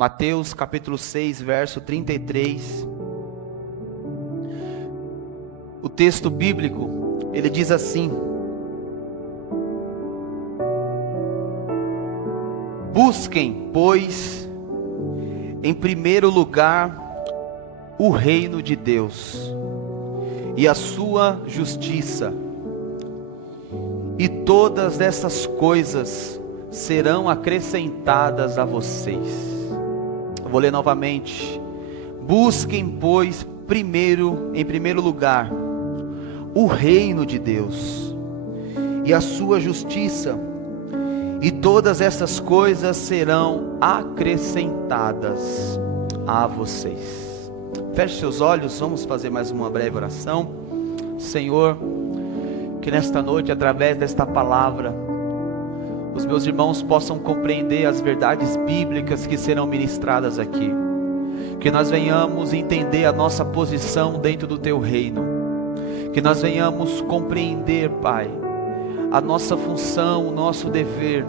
Mateus capítulo 6, verso 33. O texto bíblico, ele diz assim: busquem, pois, em primeiro lugar, o reino de Deus e a sua justiça, e todas essas coisas serão acrescentadas a vocês. Eu vou ler novamente. Busquem, pois, em primeiro lugar, o reino de Deus e a sua justiça, e todas essas coisas serão acrescentadas a vocês. Feche seus olhos, vamos fazer mais uma breve oração. Senhor, que nesta noite, através desta palavra, os meus irmãos possam compreender as verdades bíblicas que serão ministradas aqui. Que nós venhamos entender a nossa posição dentro do Teu reino. Que nós venhamos compreender, Pai, a nossa função, o nosso dever.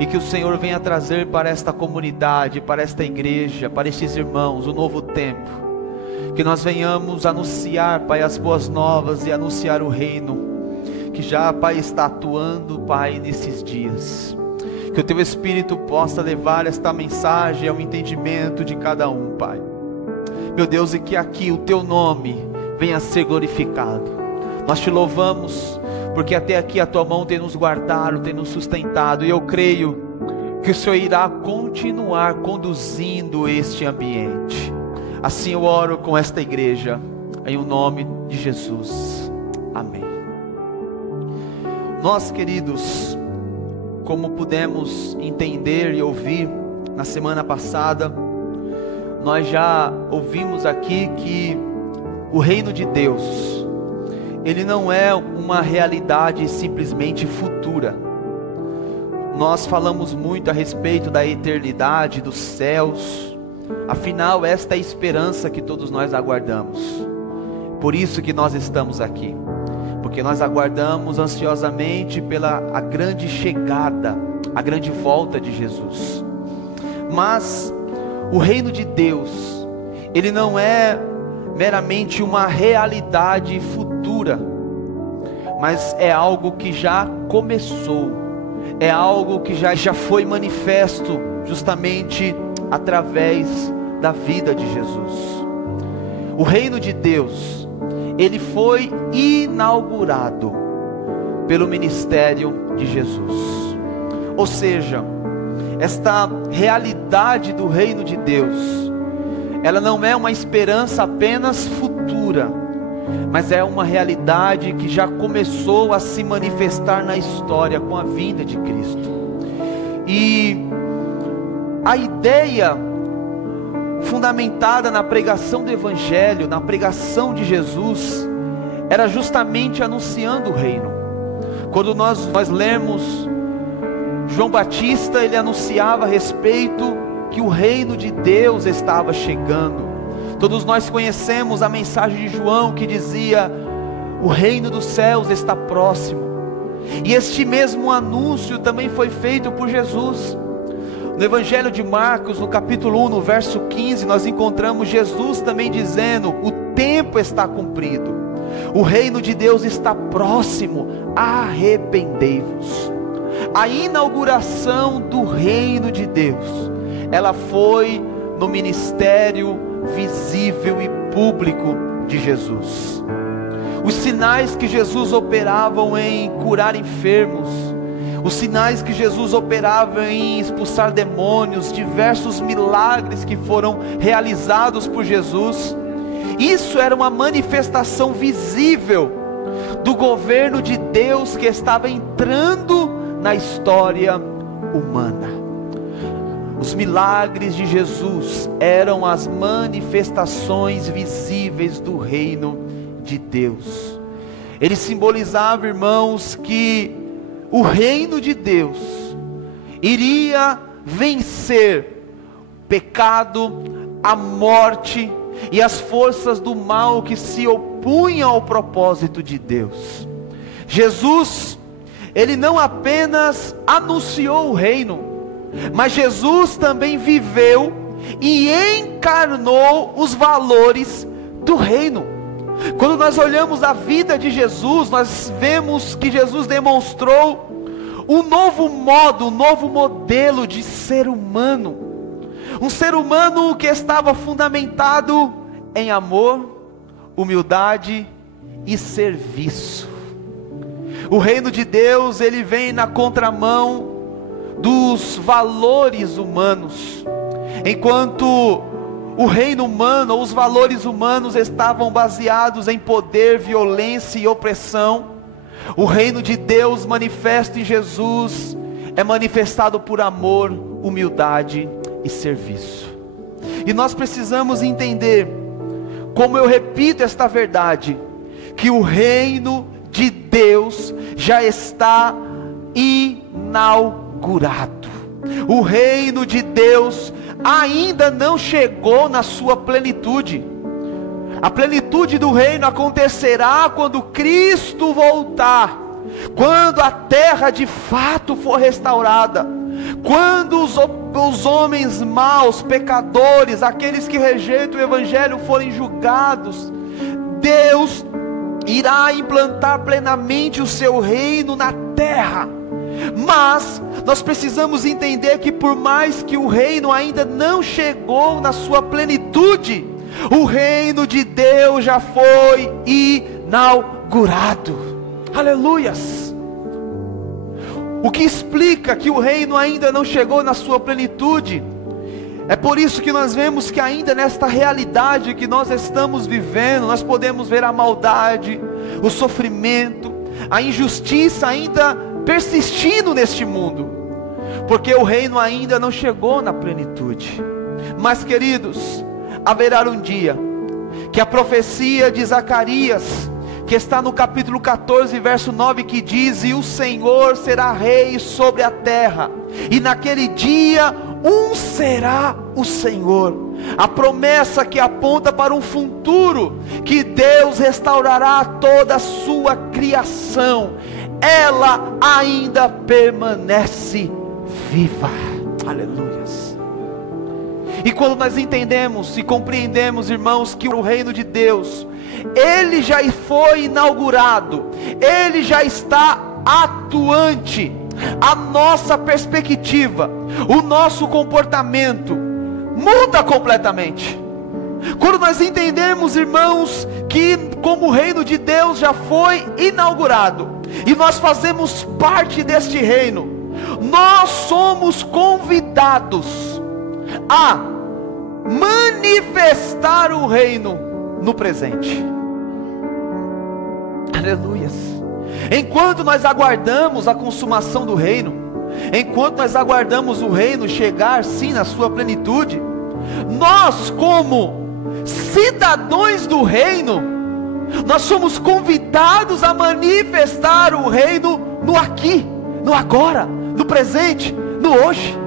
E que o Senhor venha trazer para esta comunidade, para esta igreja, para estes irmãos, um novo tempo. Que nós venhamos anunciar, Pai, as boas novas e anunciar o reino que já, Pai, está atuando, Pai, nesses dias. Que o Teu Espírito possa levar esta mensagem ao entendimento de cada um, Pai. Meu Deus, e que aqui o Teu nome venha a ser glorificado. Nós Te louvamos, porque até aqui a Tua mão tem nos guardado, tem nos sustentado, e eu creio que o Senhor irá continuar conduzindo este ambiente. Assim eu oro com esta igreja, em o nome de Jesus. Amém. Nós, queridos, como pudemos entender e ouvir na semana passada, nós já ouvimos aqui que o reino de Deus, ele não é uma realidade simplesmente futura. Nós falamos muito a respeito da eternidade, dos céus. Afinal, esta é a esperança que todos nós aguardamos. Por isso que nós estamos aqui, porque nós aguardamos ansiosamente pela a grande chegada, a grande volta de Jesus. Mas o reino de Deus, ele não é meramente uma realidade futura, mas é algo que já começou, é algo que já foi manifesto justamente através da vida de Jesus. O reino de Deus, ele foi inaugurado pelo ministério de Jesus. Ou seja, esta realidade do reino de Deus, ela não é uma esperança apenas futura, mas é uma realidade que já começou a se manifestar na história com a vinda de Cristo. E a ideia fundamentada na pregação do Evangelho, na pregação de Jesus, era justamente anunciando o reino. Quando nós lemos João Batista, ele anunciava a respeito que o reino de Deus estava chegando. Todos nós conhecemos a mensagem de João que dizia: o reino dos céus está próximo. E este mesmo anúncio também foi feito por Jesus. No Evangelho de Marcos, no capítulo 1, no verso 15, nós encontramos Jesus também dizendo: o tempo está cumprido, o reino de Deus está próximo, arrependei-vos. A inauguração do reino de Deus, ela foi no ministério visível e público de Jesus. Os sinais que Jesus operava em curar enfermos, os sinais que Jesus operava em expulsar demônios, diversos milagres que foram realizados por Jesus, isso era uma manifestação visível do governo de Deus que estava entrando na história humana. Os milagres de Jesus eram as manifestações visíveis do reino de Deus. Ele simbolizava, irmãos, que o reino de Deus iria vencer o pecado, a morte e as forças do mal que se opunham ao propósito de Deus. Jesus, ele não apenas anunciou o reino, mas Jesus também viveu e encarnou os valores do reino. Quando nós olhamos a vida de Jesus, nós vemos que Jesus demonstrou um novo modo, um novo modelo de ser humano. Um ser humano que estava fundamentado em amor, humildade e serviço. O reino de Deus, ele vem na contramão dos valores humanos. Enquanto o reino humano, ou os valores humanos estavam baseados em poder, violência e opressão, o reino de Deus manifesto em Jesus é manifestado por amor, humildade e serviço. E nós precisamos entender, como eu repito esta verdade, que o reino de Deus já está inaugurado. O reino de Deus ainda não chegou na sua plenitude. A plenitude do reino acontecerá quando Cristo voltar, quando a terra de fato for restaurada, quando os homens maus, pecadores, aqueles que rejeitam o Evangelho forem julgados. Deus irá implantar plenamente o seu reino na terra. Mas nós precisamos entender que por mais que o reino ainda não chegou na sua plenitude, o reino de Deus já foi inaugurado. Aleluias! O que explica que o reino ainda não chegou na sua plenitude, é por isso que nós vemos que ainda nesta realidade que nós estamos vivendo, nós podemos ver a maldade, o sofrimento, a injustiça ainda persistindo neste mundo, porque o reino ainda não chegou na plenitude. Mas, queridos, haverá um dia que a profecia de Zacarias, que está no capítulo 14, verso 9, que diz: e o Senhor será rei sobre a terra, e naquele dia um será o Senhor. A promessa que aponta para um futuro, que Deus restaurará toda a sua criação, ela ainda permanece viva. Aleluias! E quando nós entendemos e compreendemos, irmãos, que o reino de Deus, ele já foi inaugurado, ele já está atuante, a nossa perspectiva, o nosso comportamento muda completamente. Quando nós entendemos, irmãos, que como o reino de Deus já foi inaugurado, e nós fazemos parte deste reino, nós somos convidados a manifestar o reino no presente. Aleluias! Enquanto nós aguardamos a consumação do reino, enquanto nós aguardamos o reino chegar sim na sua plenitude, nós, como cidadãos do reino, nós somos convidados a manifestar o reino no aqui, no agora, no presente, no hoje.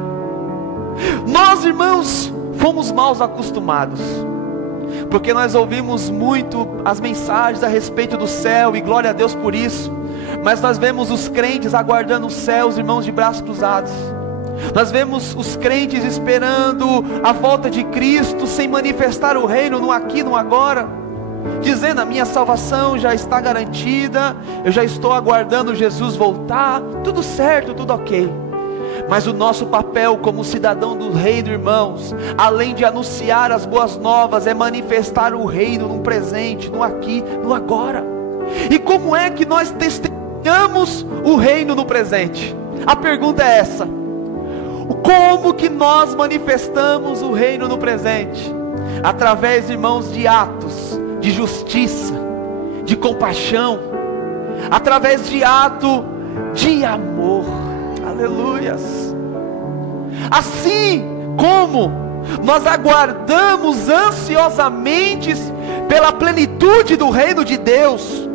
Nós, irmãos, fomos mal acostumados, porque nós ouvimos muito as mensagens a respeito do céu, e glória a Deus por isso. Mas nós vemos os crentes aguardando o céu, os irmãos de braços cruzados. Nós vemos os crentes esperando a volta de Cristo, sem manifestar o reino no aqui, no agora, dizendo: a minha salvação já está garantida, eu já estou aguardando Jesus voltar, tudo certo, tudo ok. Mas o nosso papel como cidadão do reino, irmãos, além de anunciar as boas novas, é manifestar o reino no presente, no aqui, no agora. E como é que nós testemunhamos o reino no presente? A pergunta é essa: como que nós manifestamos o reino no presente? Através, irmãos, de atos de justiça, de compaixão, através de ato de amor. Aleluias! Assim como nós aguardamos ansiosamente pela plenitude do reino de Deus,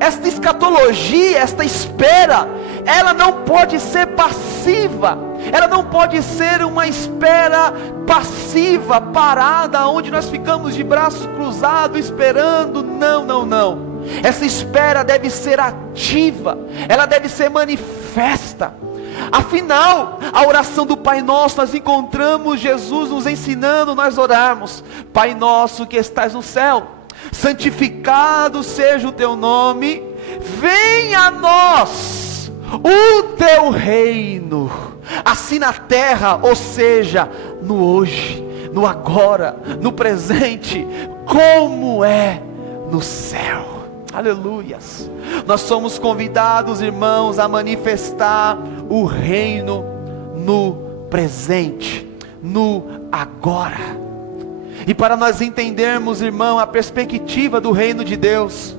esta escatologia, esta espera, ela não pode ser passiva, ela não pode ser uma espera passiva, parada, onde nós ficamos de braços cruzados esperando. Não, não, não. Essa espera deve ser ativa, ela deve ser manifesta. Afinal, a oração do Pai Nosso, nós encontramos Jesus nos ensinando, nós orarmos: Pai Nosso que estás no céu, santificado seja o teu nome, venha a nós o teu reino, assim na terra, ou seja, no hoje, no agora, no presente, como é no céu. Aleluias. Nós somos convidados, irmãos, a manifestar o reino no presente, no agora. E para nós entendermos, irmão, a perspectiva do reino de Deus,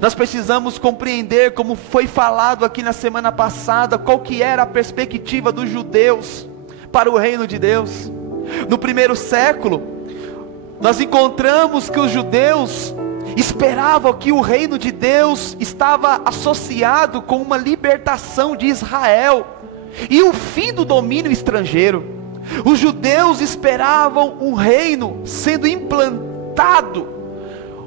nós precisamos compreender, como foi falado aqui na semana passada, qual que era a perspectiva dos judeus para o reino de Deus. No primeiro século, nós encontramos que os judeus esperavam que o reino de Deus estava associado com uma libertação de Israel e o fim do domínio estrangeiro. Os judeus esperavam um reino sendo implantado,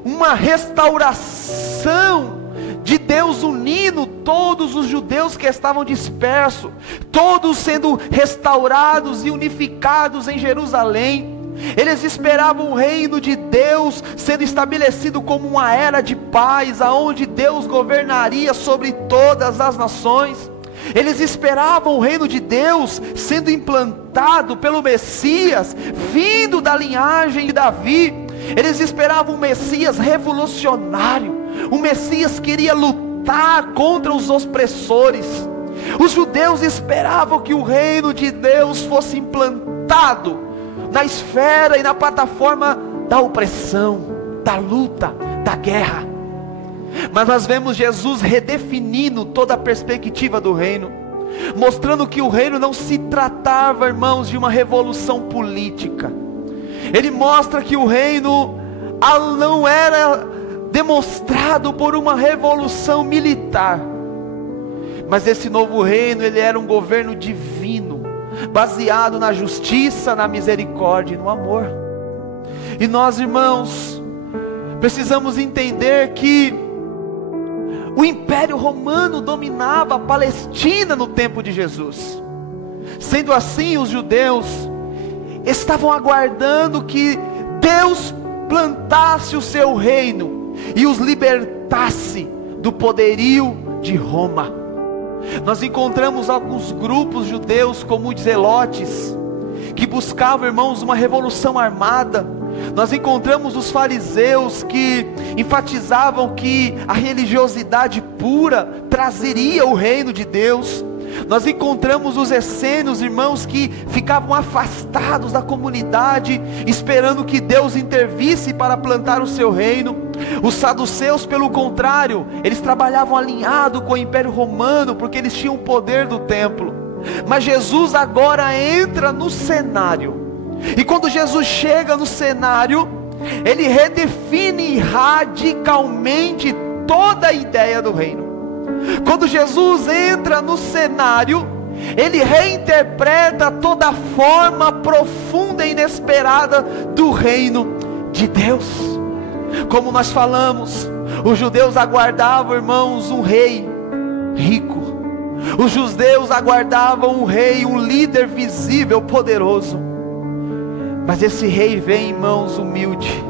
uma restauração de Deus unindo todos os judeus que estavam dispersos, todos sendo restaurados e unificados em Jerusalém. Eles esperavam o reino de Deus sendo estabelecido como uma era de paz, aonde Deus governaria sobre todas as nações. Eles esperavam o reino de Deus sendo implantado pelo Messias, vindo da linhagem de Davi. Eles esperavam um Messias revolucionário, um Messias que iria lutar contra os opressores. Os judeus esperavam que o reino de Deus fosse implantado na esfera e na plataforma da opressão, da luta, da guerra. Mas nós vemos Jesus redefinindo toda a perspectiva do reino, mostrando que o reino não se tratava, irmãos, de uma revolução política. Ele mostra que o reino não era demonstrado por uma revolução militar, mas esse novo reino, ele era um governo divino, baseado na justiça, na misericórdia e no amor. E nós, irmãos, precisamos entender que o Império Romano dominava a Palestina no tempo de Jesus. Sendo assim, os judeus estavam aguardando que Deus plantasse o seu reino e os libertasse do poderio de Roma. Nós encontramos alguns grupos judeus como os zelotes, que buscavam, irmãos, uma revolução armada. Nós encontramos os fariseus, que enfatizavam que a religiosidade pura trazeria o reino de Deus. Nós encontramos os essênios, irmãos, que ficavam afastados da comunidade, esperando que Deus intervisse para plantar o seu reino. Os saduceus, pelo contrário, eles trabalhavam alinhado com o Império Romano, porque eles tinham o poder do templo. Mas Jesus agora entra no cenário, e quando Jesus chega no cenário, ele redefine radicalmente toda a ideia do reino. Quando Jesus entra no cenário, ele reinterpreta toda a forma profunda e inesperada do reino de Deus. Como nós falamos, os judeus aguardavam, irmãos, um rei rico. Os judeus aguardavam um rei, um líder visível, poderoso. Mas esse rei vem, irmãos, humilde,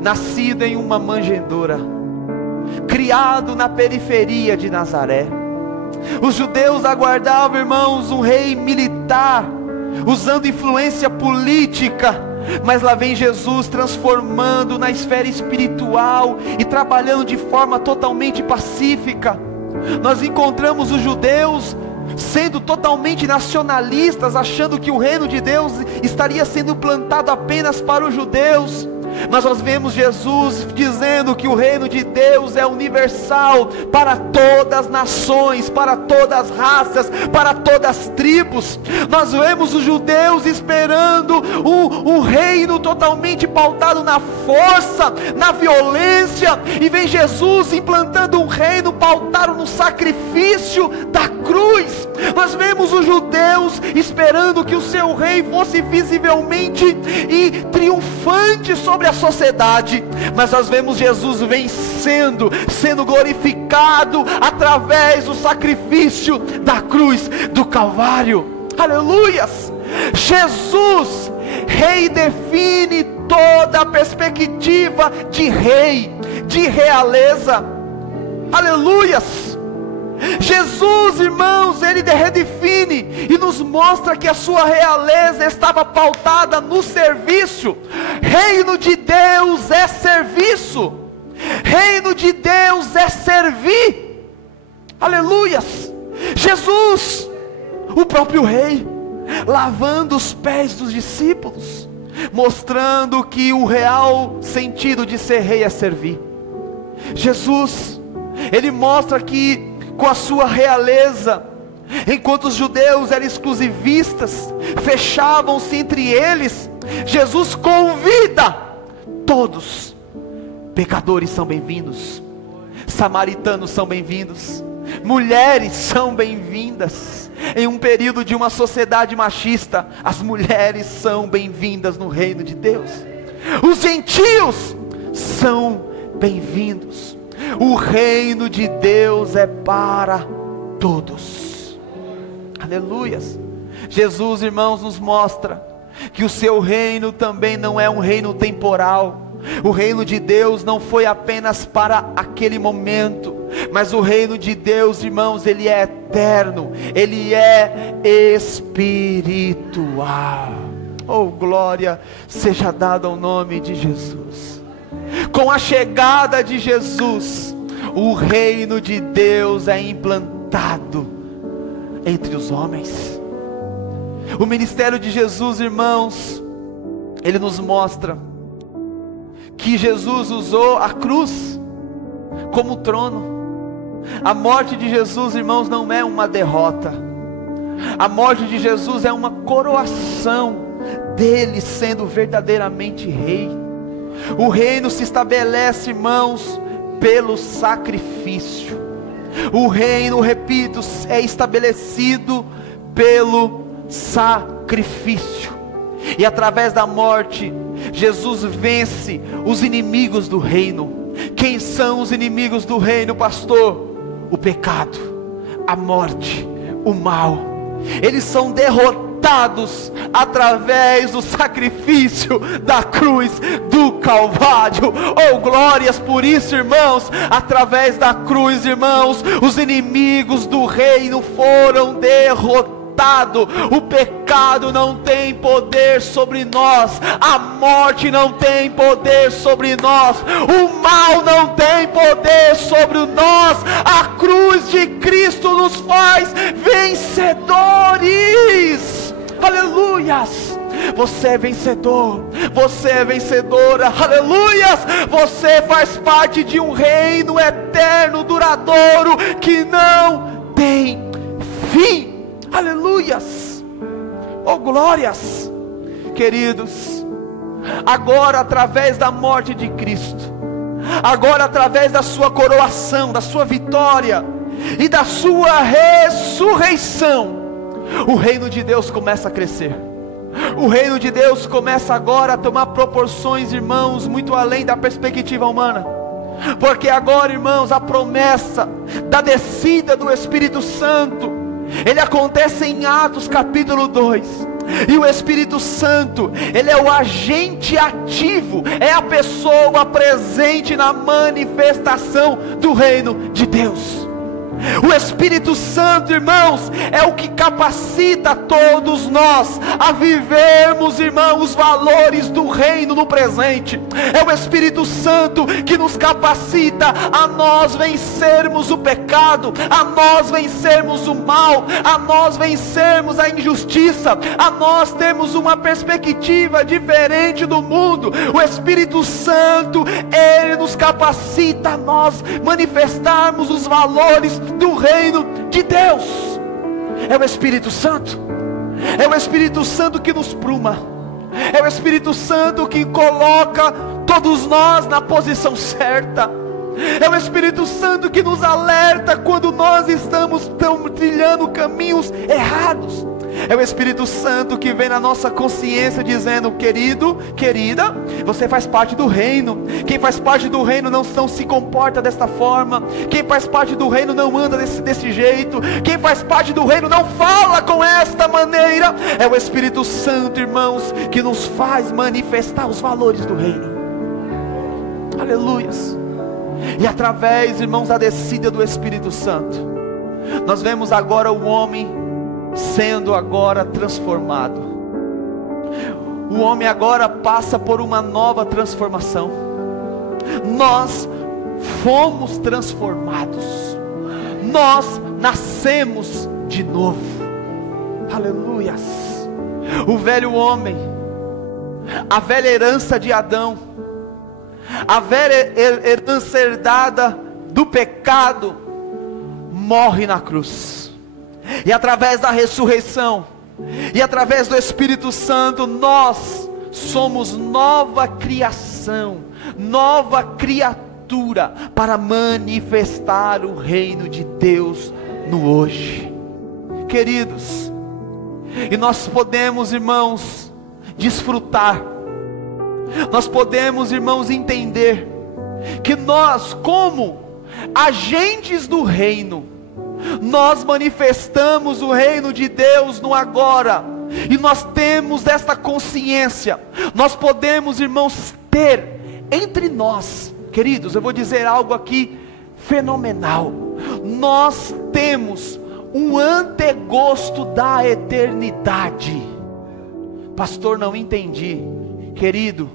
nascido em uma manjedoura, criado na periferia de Nazaré. Os judeus aguardavam, irmãos, um rei militar, usando influência política. Mas lá vem Jesus transformando na esfera espiritual e trabalhando de forma totalmente pacífica. Nós encontramos os judeus sendo totalmente nacionalistas, achando que o reino de Deus estaria sendo plantado apenas para os judeus. Mas nós vemos Jesus dizendo que o reino de Deus é universal, para todas as nações, para todas as raças, para todas as tribos. Nós vemos os judeus esperando um reino totalmente pautado na força, na violência, e vem Jesus implantando um reino pautado no sacrifício da cruz. cruz. Nós vemos os judeus esperando que o seu rei fosse visivelmente e triunfante sobre a sociedade, mas nós vemos Jesus vencendo, sendo glorificado através do sacrifício da cruz do Calvário. Aleluias! Jesus, rei, define toda a perspectiva de rei, de realeza. Aleluias! Jesus, irmãos, ele redefine e nos mostra que a sua realeza estava pautada no serviço. Reino de Deus é serviço. Reino de Deus é servir. Aleluias! Jesus, o próprio rei, lavando os pés dos discípulos, mostrando que o real sentido de ser rei é servir. Jesus, ele mostra que com a sua realeza, enquanto os judeus eram exclusivistas, fechavam-se entre eles, Jesus convida todos. Pecadores são bem-vindos, samaritanos são bem-vindos, mulheres são bem-vindas. Em um período de uma sociedade machista, as mulheres são bem-vindas no reino de Deus. Os gentios são bem-vindos. O reino de Deus é para todos. Aleluias. Jesus, irmãos, nos mostra que o seu reino também não é um reino temporal. O reino de Deus não foi apenas para aquele momento, mas o reino de Deus, irmãos, ele é eterno, ele é espiritual. Oh, glória seja dada ao nome de Jesus. Com a chegada de Jesus, o reino de Deus é implantado entre os homens. O ministério de Jesus, irmãos, ele nos mostra que Jesus usou a cruz como trono. A morte de Jesus, irmãos, não é uma derrota. A morte de Jesus é uma coroação dele sendo verdadeiramente rei. O reino se estabelece, irmãos, pelo sacrifício. O reino, repito, é estabelecido pelo sacrifício. E através da morte, Jesus vence os inimigos do reino. Quem são os inimigos do reino, pastor? O pecado, a morte, o mal. Eles são derrotados através do sacrifício da cruz do Calvário. Oh, glórias por isso, irmãos. Através da cruz, irmãos, os inimigos do reino foram derrotados. O pecado não tem poder sobre nós, a morte não tem poder sobre nós, o mal não tem poder sobre nós. A cruz de Cristo nos faz vencedores. Aleluias! Você é vencedor, você é vencedora, aleluias! Você faz parte de um reino eterno, duradouro, que não tem fim. Aleluias, oh glórias, queridos. Agora, através da morte de Cristo, agora através da sua coroação, da sua vitória e da sua ressurreição, o reino de Deus começa a crescer. O reino de Deus começa agora a tomar proporções, irmãos, muito além da perspectiva humana. Porque agora, irmãos, a promessa da descida do Espírito Santo, ele acontece em Atos capítulo 2, e o Espírito Santo, ele é o agente ativo, é a pessoa presente na manifestação do reino de Deus. O Espírito Santo, irmãos, é o que capacita todos nós a vivermos, irmãos, os valores do reino no presente. É o Espírito Santo que nos capacita a nós vencermos o pecado, a nós vencermos o mal, a nós vencermos a injustiça, a nós termos uma perspectiva diferente do mundo. O Espírito Santo, ele nos capacita a nós manifestarmos os valores do reino de Deus. É o Espírito Santo, é o Espírito Santo que nos pruma, é o Espírito Santo que coloca todos nós na posição certa, É o Espírito Santo que nos alerta quando nós estamos trilhando caminhos errados. É o Espírito Santo que vem na nossa consciência dizendo: querido, querida, você faz parte do reino. Quem faz parte do reino não se comporta desta forma. Quem faz parte do reino não anda desse jeito. Quem faz parte do reino não fala com esta maneira. É o Espírito Santo, irmãos, que nos faz manifestar os valores do reino. Aleluias. E através, irmãos, da descida do Espírito Santo, nós vemos agora o homem sendo agora transformado. O homem agora passa por uma nova transformação. Nós fomos transformados. Nós nascemos de novo. Aleluias. O velho homem, a velha herança de Adão, a velha herança herdada do pecado, morre na cruz. E através da ressurreição, e através do Espírito Santo, nós somos nova criação, nova criatura, para manifestar o reino de Deus no hoje. Queridos, e nós podemos, irmãos, desfrutar, nós podemos, irmãos, entender que nós, como agentes do reino, nós manifestamos o reino de Deus no agora, e nós temos esta consciência. Nós podemos, irmãos, ter entre nós, queridos, eu vou dizer algo aqui fenomenal. Nós temos um antegosto da eternidade. Pastor, não entendi. Querido,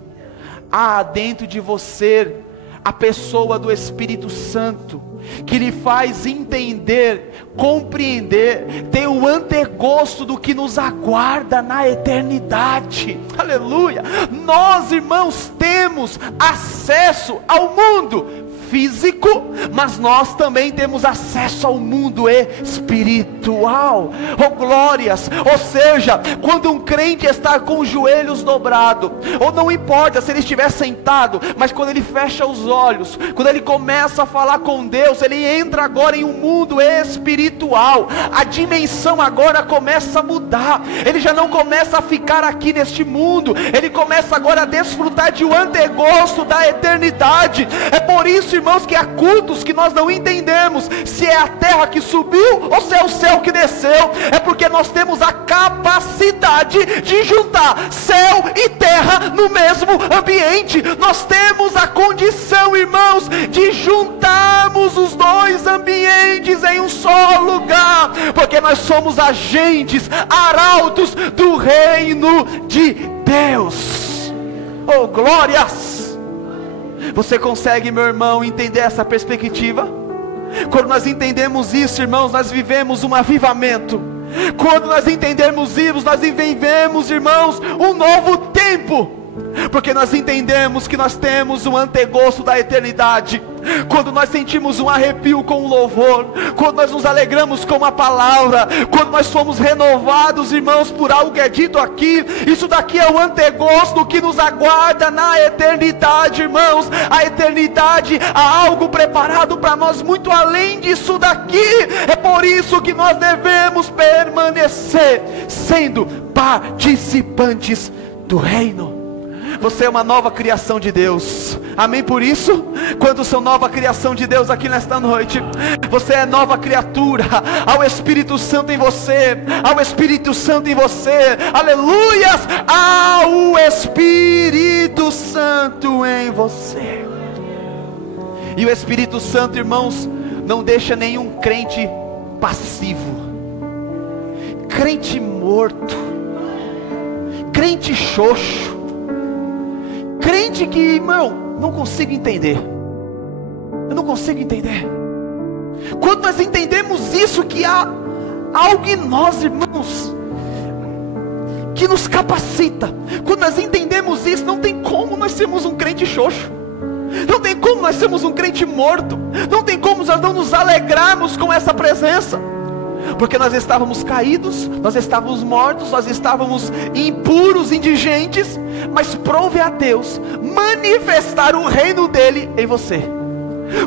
há dentro de você a pessoa do Espírito Santo, que lhe faz entender, compreender, ter o antegosto do que nos aguarda na eternidade. Aleluia. Nós, irmãos, temos acesso ao mundo físico, mas nós também temos acesso ao mundo espiritual. Oh glórias! Ou seja, quando um crente está com os joelhos dobrados, ou não importa se ele estiver sentado, mas quando ele fecha os olhos, quando ele começa a falar com Deus, ele entra agora em um mundo espiritual. A dimensão agora começa a mudar. Ele já não começa a ficar aqui neste mundo, ele começa agora a desfrutar de um antegosto da eternidade. É por isso, irmãos, que há cultos que nós não entendemos se é a terra que subiu ou se é o céu que desceu. É porque nós temos a capacidade de juntar céu e terra no mesmo ambiente. Nós temos a condição, irmãos, de juntarmos os dois ambientes em um só lugar, porque nós somos agentes, arautos do reino de Deus. Oh glórias! Você consegue, meu irmão, entender essa perspectiva? Quando nós entendemos isso, irmãos, nós vivemos um avivamento. Quando nós entendemos isso, nós vivemos, irmãos, um novo tempo, porque nós entendemos que nós temos um antegosto da eternidade. Quando nós sentimos um arrepio com o louvor, quando nós nos alegramos com a palavra, quando nós somos renovados, irmãos, por algo que é dito aqui, isso daqui é o antegosto que nos aguarda na eternidade, irmãos. A eternidade, há algo preparado para nós muito além disso daqui. É por isso que nós devemos permanecer sendo participantes do reino. Você é uma nova criação de Deus, amém? Por isso, quando sou nova criação de Deus aqui nesta noite, você é nova criatura. Há o Espírito Santo em você, há o Espírito Santo em você, aleluias, há o Espírito Santo em você. E o Espírito Santo, irmãos, não deixa nenhum crente passivo, crente morto, crente xoxo, crente que, irmão, não consigo entender. Eu não consigo entender. Quando nós entendemos isso, que há algo em nós, irmãos, que nos capacita. Quando nós entendemos isso, não tem como nós sermos um crente xoxo. Não tem como nós sermos um crente morto. Não tem como nós não nos alegrarmos com essa presença. Porque nós estávamos caídos, nós estávamos mortos, nós estávamos impuros, indigentes. Mas prove a Deus manifestar o reino dele em você.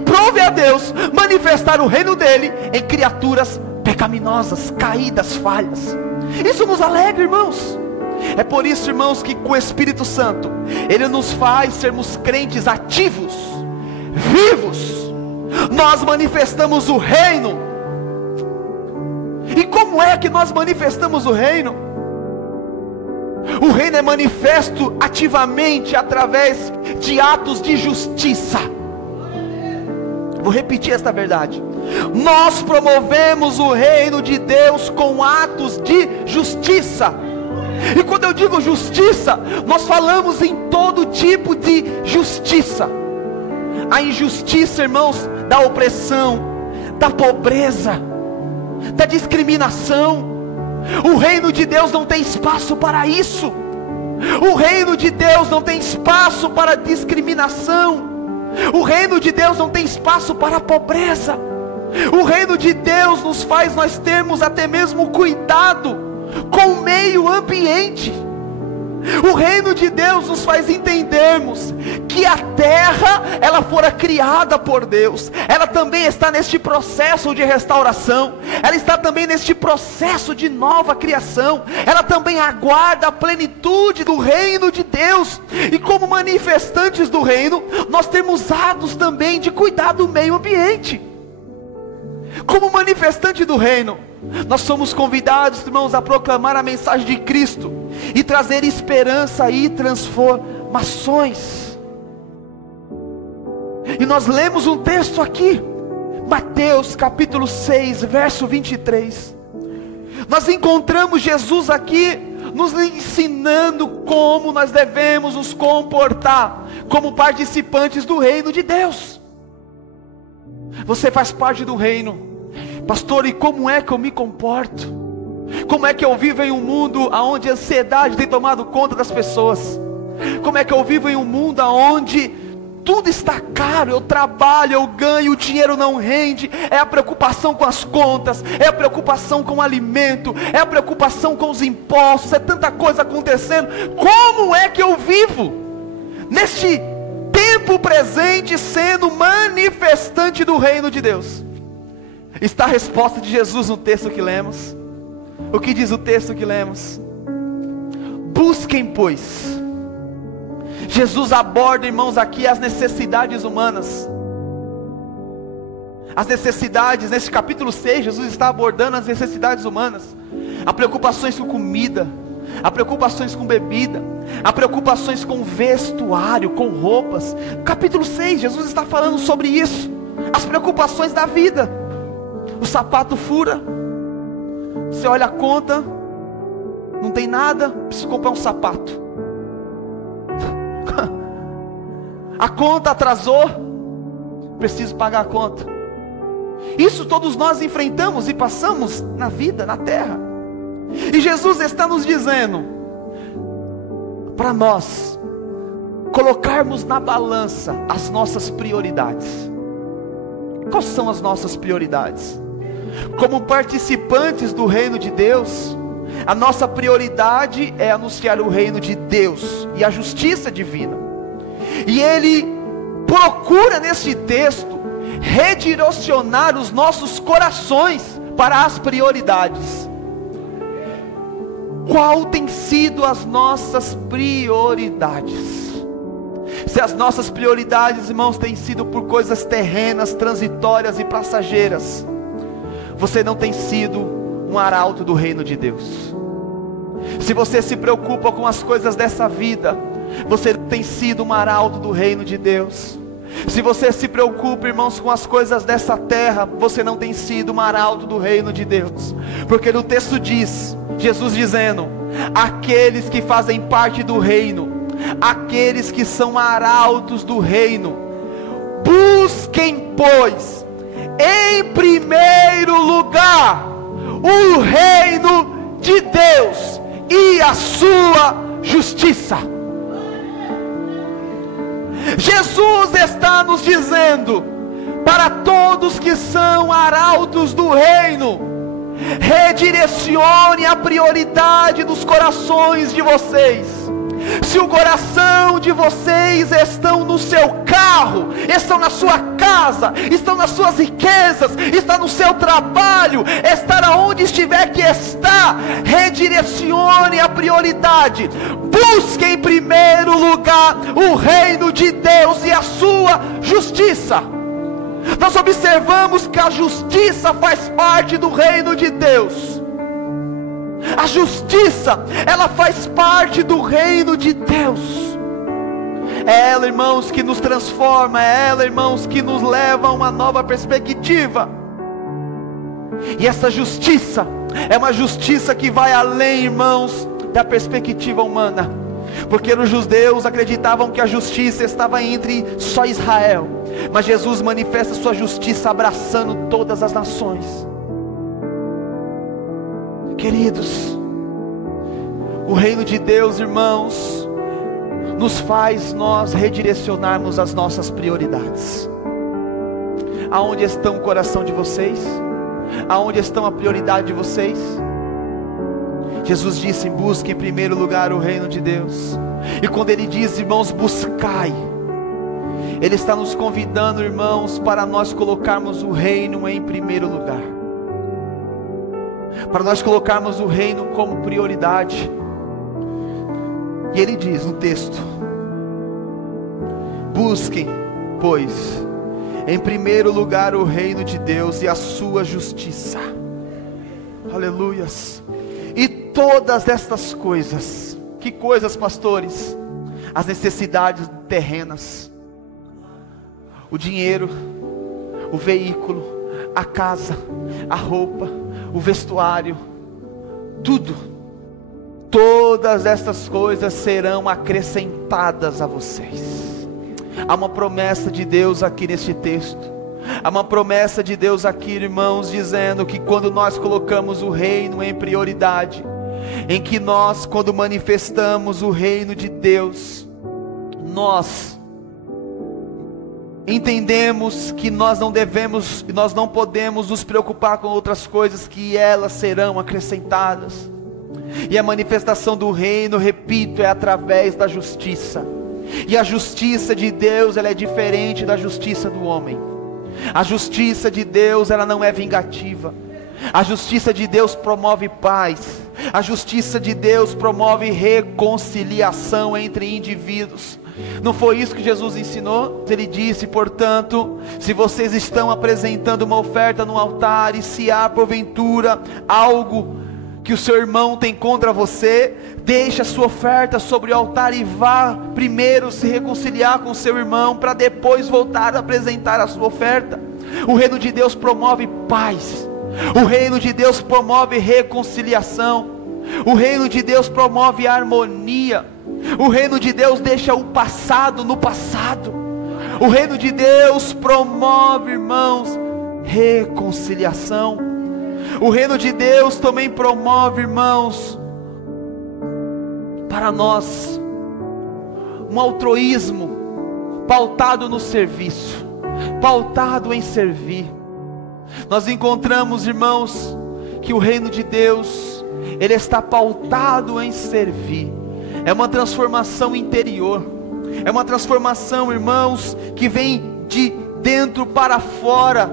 Prove a Deus manifestar o reino dele em criaturas pecaminosas, caídas, falhas. Isso nos alegra, irmãos. É por isso, irmãos, que com o Espírito Santo ele nos faz sermos crentes ativos, vivos. Nós manifestamos o reino. E como é que nós manifestamos o reino? O reino é manifesto ativamente através de atos de justiça. Vou repetir esta verdade. Nós promovemos o reino de Deus com atos de justiça. E quando eu digo justiça, nós falamos em todo tipo de justiça. A injustiça, irmãos, da opressão, da pobreza, da discriminação. O reino de Deus não tem espaço para isso. O reino de Deus não tem espaço para discriminação. O reino de Deus não tem espaço para a pobreza. O reino de Deus nos faz nós termos até mesmo cuidado com o meio ambiente. O reino de Deus nos faz entendermos que a terra, ela fora criada por Deus. Ela também está neste processo de restauração. Ela está também neste processo de nova criação. Ela também aguarda a plenitude do reino de Deus. E como manifestantes do reino, nós temos atos também de cuidar do meio ambiente. Como manifestante do reino, nós somos convidados, irmãos, a proclamar a mensagem de Cristo e trazer esperança e transformações. E nós lemos um texto aqui, Mateus capítulo 6, verso 23. Nós encontramos Jesus aqui nos ensinando como nós devemos nos comportar como participantes do reino de Deus. Você faz parte do reino. Pastor, e como é que eu me comporto? Como é que eu vivo em um mundo onde a ansiedade tem tomado conta das pessoas? Como é que eu vivo em um mundo onde tudo está caro? Eu trabalho, eu ganho, o dinheiro não rende. É a preocupação com as contas, é a preocupação com o alimento, é a preocupação com os impostos, é tanta coisa acontecendo. Como é que eu vivo neste tempo presente sendo manifestante do reino de Deus? Está a resposta de Jesus no texto que lemos. O que diz o texto que lemos? Busquem, pois. Jesus aborda, irmãos, aqui as necessidades humanas. As necessidades, nesse capítulo 6, Jesus está abordando as necessidades humanas. Há preocupações com comida, há preocupações com bebida, há preocupações com vestuário, com roupas. Capítulo 6, Jesus está falando sobre isso. As preocupações da vida. O sapato fura, você olha a conta, não tem nada, preciso comprar um sapato. A conta atrasou, preciso pagar a conta. Isso todos nós enfrentamos e passamos na vida, na terra. E Jesus está nos dizendo para nós colocarmos na balança as nossas prioridades. Quais são as nossas prioridades? Como participantes do reino de Deus, a nossa prioridade é anunciar o reino de Deus e a justiça divina. E ele procura nesse texto redirecionar os nossos corações para as prioridades. Qual tem sido as nossas prioridades? Se as nossas prioridades, irmãos, têm sido por coisas terrenas, transitórias e passageiras, você não tem sido um arauto do reino de Deus. Se você se preocupa com as coisas dessa vida, você tem sido um arauto do reino de Deus. Se você se preocupa, irmãos, com as coisas dessa terra, você não tem sido um arauto do reino de Deus. Porque no texto diz, Jesus dizendo, aqueles que fazem parte do reino, aqueles que são arautos do reino, busquem, pois, em primeiro lugar, o reino de Deus e a sua justiça. Jesus está nos dizendo, para todos que são arautos do reino, redirecione a prioridade dos corações de vocês, se o coração de vocês estão no seu carro, estão na sua casa, estão nas suas riquezas, está no seu trabalho, estar aonde estiver que está, redirecione a prioridade, busque em primeiro lugar o reino de Deus e a sua justiça. Nós observamos que a justiça faz parte do reino de Deus. A justiça, ela faz parte do reino de Deus. É ela, irmãos, que nos transforma, é ela, irmãos, que nos leva a uma nova perspectiva. E essa justiça é uma justiça que vai além, irmãos, da perspectiva humana. Porque os judeus acreditavam que a justiça estava entre só Israel, mas Jesus manifesta sua justiça abraçando todas as nações. Queridos, o reino de Deus, irmãos, nos faz nós redirecionarmos as nossas prioridades. Aonde está o coração de vocês? Aonde está a prioridade de vocês? Jesus disse: busque em primeiro lugar o reino de Deus. E quando Ele diz, irmãos, buscai, Ele está nos convidando, irmãos, para nós colocarmos o reino em primeiro lugar, para nós colocarmos o reino como prioridade. E Ele diz no texto: busquem, pois, em primeiro lugar o reino de Deus e a sua justiça. Aleluias. E todas estas coisas, que coisas, pastores? As necessidades terrenas, o dinheiro, o veículo, a casa, a roupa, o vestuário, tudo, todas estas coisas serão acrescentadas a vocês. Há uma promessa de Deus aqui neste texto. Há uma promessa de Deus aqui, irmãos, dizendo que quando nós colocamos o reino em prioridade, em que nós, quando manifestamos o reino de Deus, nós entendemos que nós não devemos, nós não podemos nos preocupar com outras coisas, que elas serão acrescentadas. E a manifestação do reino, repito, é através da justiça. E a justiça de Deus, ela é diferente da justiça do homem. A justiça de Deus, ela não é vingativa. A justiça de Deus promove paz. A justiça de Deus promove reconciliação entre indivíduos. Não foi isso que Jesus ensinou? Ele disse: portanto, se vocês estão apresentando uma oferta no altar, e se há porventura algo que o seu irmão tem contra você, deixe a sua oferta sobre o altar e vá primeiro se reconciliar com o seu irmão, para depois voltar a apresentar a sua oferta. O reino de Deus promove paz. O reino de Deus promove reconciliação. O reino de Deus promove harmonia. O reino de Deus deixa o passado no passado. O reino de Deus promove, irmãos, reconciliação. O reino de Deus também promove, irmãos, para nós, um altruísmo pautado no serviço, pautado em servir. Nós encontramos, irmãos, que o reino de Deus, ele está pautado em servir. É uma transformação interior, é uma transformação, irmãos, que vem de dentro para fora.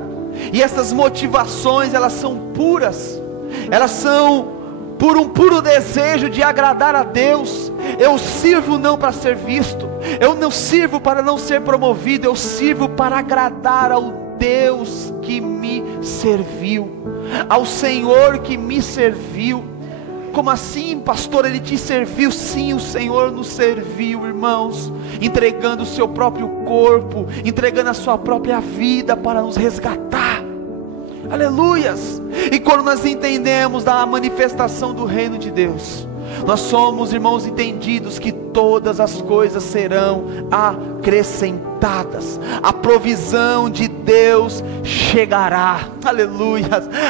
E essas motivações, elas são puras, elas são por um puro desejo de agradar a Deus. Eu sirvo não para ser visto, eu não sirvo para não ser promovido, eu sirvo para agradar ao Deus que me serviu, ao Senhor que me serviu. Como assim, pastor? Ele te serviu? Sim, o Senhor nos serviu, irmãos, entregando o seu próprio corpo, entregando a sua própria vida para nos resgatar. Aleluias! E quando nós entendemos da manifestação do reino de Deus, nós somos, irmãos, entendidos que todas as coisas serão acrescentadas. A provisão de Deus chegará. Aleluia!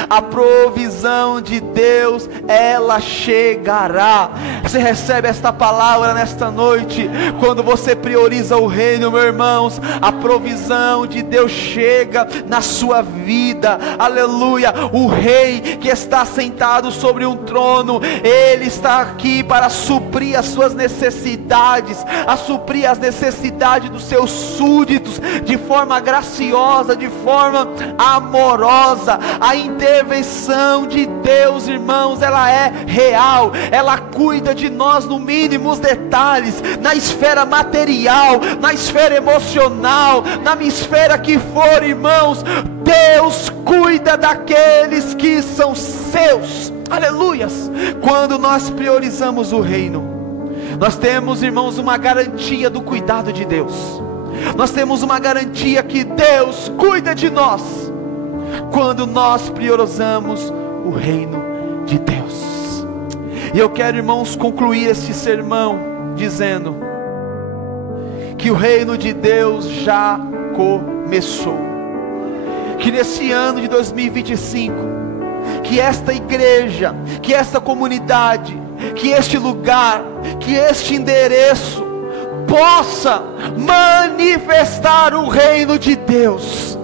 A provisão de Deus, ela chegará. Você recebe esta palavra nesta noite? Quando você prioriza o reino, meus irmãos, a provisão de Deus chega na sua vida. Aleluia! O rei que está sentado sobre um trono, ele está aqui para suprir as suas necessidades. necessidades, a suprir as necessidades dos seus súditos, de forma graciosa, de forma amorosa. A intervenção de Deus, irmãos, ela é real, ela cuida de nós no mínimos detalhes, na esfera material, na esfera emocional, na esfera que for, irmãos. Deus cuida daqueles que são seus, aleluias. Quando nós priorizamos o reino, nós temos, irmãos, uma garantia do cuidado de Deus. Nós temos uma garantia que Deus cuida de nós, quando nós priorizamos o reino de Deus. E eu quero, irmãos, concluir este sermão dizendo que o reino de Deus já começou. Que nesse ano de 2025, que esta igreja, que esta comunidade, que este lugar, que este endereço possa manifestar o reino de Deus.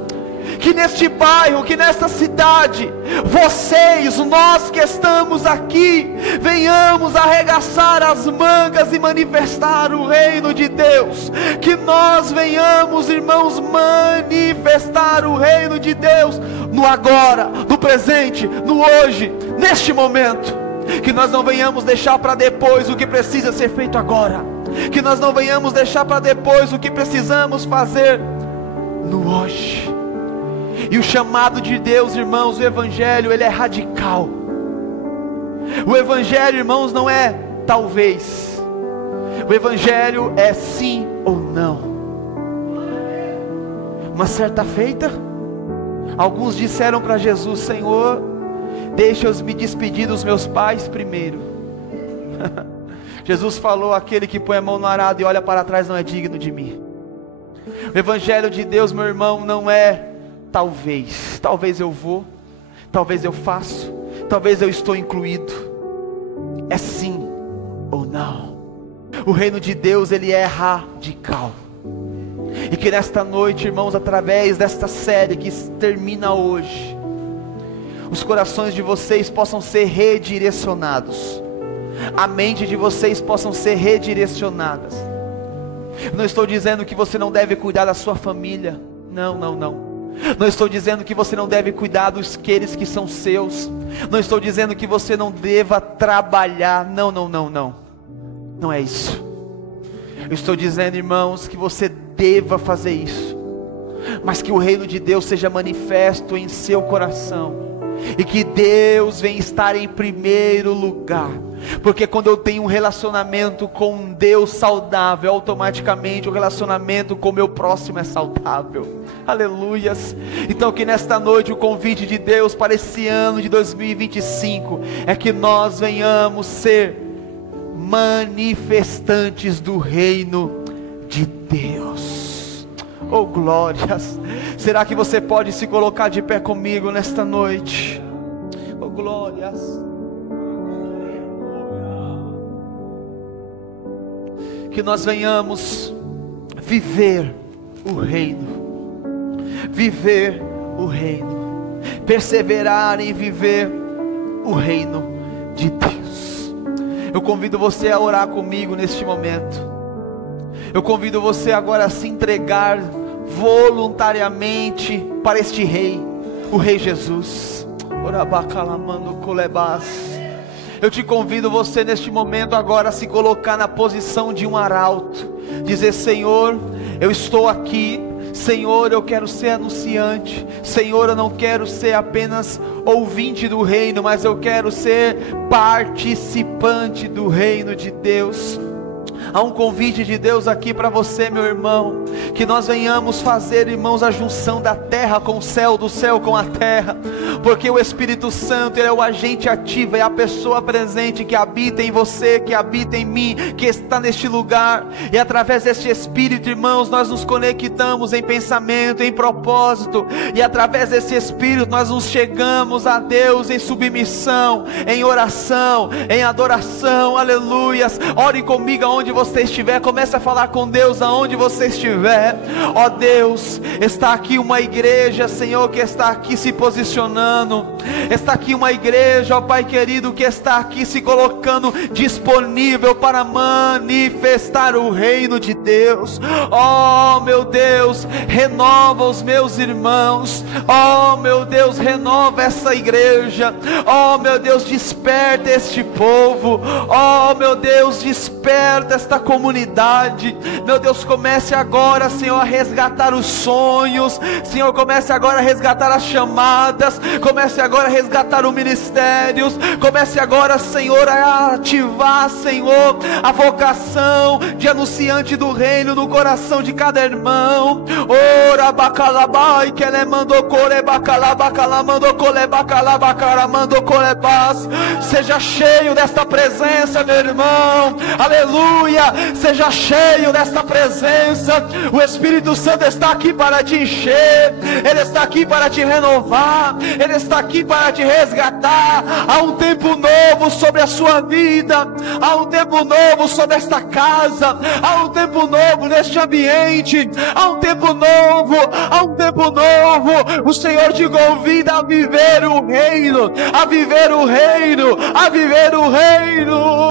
Que neste bairro, que nesta cidade, vocês, nós que estamos aqui, venhamos arregaçar as mangas e manifestar o reino de Deus. Que nós venhamos, irmãos, manifestar o reino de Deus no agora, no presente, no hoje, neste momento. Que nós não venhamos deixar para depois o que precisa ser feito agora. Que nós não venhamos deixar para depois o que precisamos fazer no hoje. E o chamado de Deus, irmãos, o Evangelho, ele é radical. O Evangelho, irmãos, não é talvez. O Evangelho é sim ou não. Uma certa feita, alguns disseram para Jesus: Senhor, deixa eu me despedir dos meus pais primeiro. Jesus falou: aquele que põe a mão no arado e olha para trás não é digno de mim. O Evangelho de Deus, meu irmão, não é talvez eu vou, talvez eu faço, talvez eu estou incluído. É sim ou não. O reino de Deus, ele é radical. E que nesta noite, irmãos, através desta série que termina hoje, os corações de vocês possam ser redirecionados, a mente de vocês possam ser redirecionadas. Não estou dizendo que você não deve cuidar da sua família, não. Não estou dizendo que você não deve cuidar dos aqueles que são seus. Não estou dizendo que você não deva trabalhar, não. Não é isso. Eu estou dizendo, irmãos, que você deva fazer isso, mas que o reino de Deus seja manifesto em seu coração, e que Deus venha estar em primeiro lugar. Porque quando eu tenho um relacionamento com um Deus saudável, automaticamente o relacionamento com o meu próximo é saudável. Aleluias. Então que nesta noite o convite de Deus para esse ano de 2025 é que nós venhamos ser manifestantes do reino de Deus. Oh glórias. Será que você pode se colocar de pé comigo nesta noite? Oh glórias. Que nós venhamos viver o reino, perseverar em viver o reino de Deus. Eu convido você a orar comigo neste momento. Eu convido você agora a se entregar voluntariamente para este rei, o rei Jesus. Orabacalamando colebas. Eu te convido você neste momento agora a se colocar na posição de um arauto, dizer: Senhor, eu estou aqui. Senhor, eu quero ser anunciante. Senhor, eu não quero ser apenas ouvinte do reino, mas eu quero ser participante do reino de Deus. Há um convite de Deus aqui para você, meu irmão, que nós venhamos fazer, irmãos, a junção da terra com o céu, do céu com a terra, porque o Espírito Santo, ele é o agente ativo, é a pessoa presente que habita em você, que habita em mim, que está neste lugar, e através deste Espírito, irmãos, nós nos conectamos em pensamento, em propósito, e através desse Espírito nós nos chegamos a Deus em submissão, em oração, em adoração. Aleluias. Ore comigo aonde você estiver, comece a falar com Deus aonde você estiver. Ó Deus, está aqui uma igreja, Senhor, que está aqui se posicionando. Está aqui uma igreja, ó Pai querido, que está aqui se colocando disponível para manifestar o reino de Deus. Ó meu Deus, renova os meus irmãos. Ó meu Deus, renova essa igreja. Ó meu Deus, desperta este povo. Ó meu Deus, desperta esta comunidade. Meu Deus, comece agora, Senhor, a resgatar os sonhos. Senhor, comece agora a resgatar as chamadas. Comece agora a resgatar os ministérios. Comece agora, Senhor, a ativar, Senhor, a vocação de anunciante do reino no coração de cada irmão. Ora bacalabai que ele mandou cole bacalabacala mandou cole bacalabacala mandou colebas. Seja cheio desta presença, meu irmão. Aleluia. Seja cheio desta presença. O Espírito Santo está aqui para te encher. Ele está aqui para te renovar. Ele está aqui para te resgatar. Há um tempo novo sobre a sua vida. Há um tempo novo sobre esta casa. Há um tempo novo neste ambiente. Há um tempo novo. Há um tempo novo. O Senhor te convida a viver o reino. A viver o reino. A viver o reino.